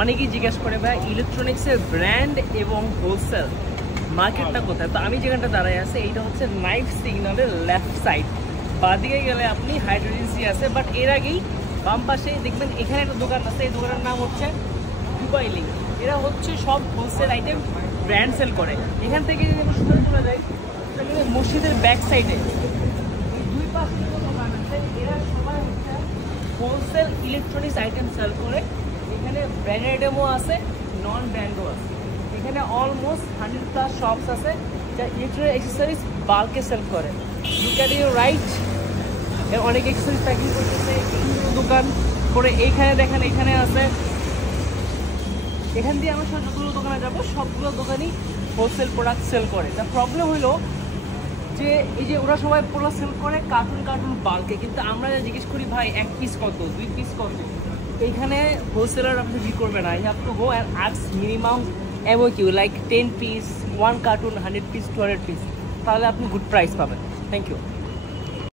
অনেকেই জিজ্ঞেস করে ভাই ইলেকট্রনিক্সের ব্র্যান্ড এবং হোলসেল মার্কেটটা কোথায়। তো আমি যেখানটা দাঁড়ায় আছে এইটা হচ্ছে নাইফ সিগন্যালের লেফট সাইড, বাদিকে গেলে আপনি হাইড্রোজেন্সি আছে, বাট এর আগেই বাম পাশে দেখবেন এখানে একটা দোকান আছে, এই দোকানের নাম হচ্ছে দুবাই লিঙ্ক। এরা হচ্ছে সব হোলসেল আইটেম ব্র্যান্ড সেল করে। এখান থেকে যদি আমরা শুরু করে যাই মসজিদের ব্যাক সাইডে এই দুই পাশে দোকান আছে, এরা সবাই হচ্ছে হোলসেল ইলেকট্রনিক্স আইটেম সেল করে। এখানে ব্র্যান্ডেড আইটেমও আছে, নন ব্র্যান্ডও আছে। এখানে অলমোস্ট 100+ শপস আছে যা ইলেকট্রনিক অ্যাক্সেসরিজ বাল্কে সেল করে। লুক অ্যাট ইউর রাইট, অনেক অ্যাক্সেসরিজ প্যাকিং করতেছে দোকান করে। এইখানে দেখেন এখানে আছে, এখান দিয়ে আমরা যতগুলো দোকানে যাবো সবগুলো দোকানই হোলসেল প্রোডাক্ট সেল করে। তার প্রবলেম হলো যে এই যে ওরা সবাই প্রোডাক্ট সেল করে কার্টুন কার্টুন বাল্কে, কিন্তু আমরা জিজ্ঞেস করি ভাই 1 পিস কত, 2 পিস কত। এইখানে হোলসেলার আপনি বিক্রি করবে না, you have to go and ask minimum MOQ like 10 piece, 1 carton, 100 piece, 200 piece, তাহলে আপনি গুড প্রাইস পাবেন। Thank you.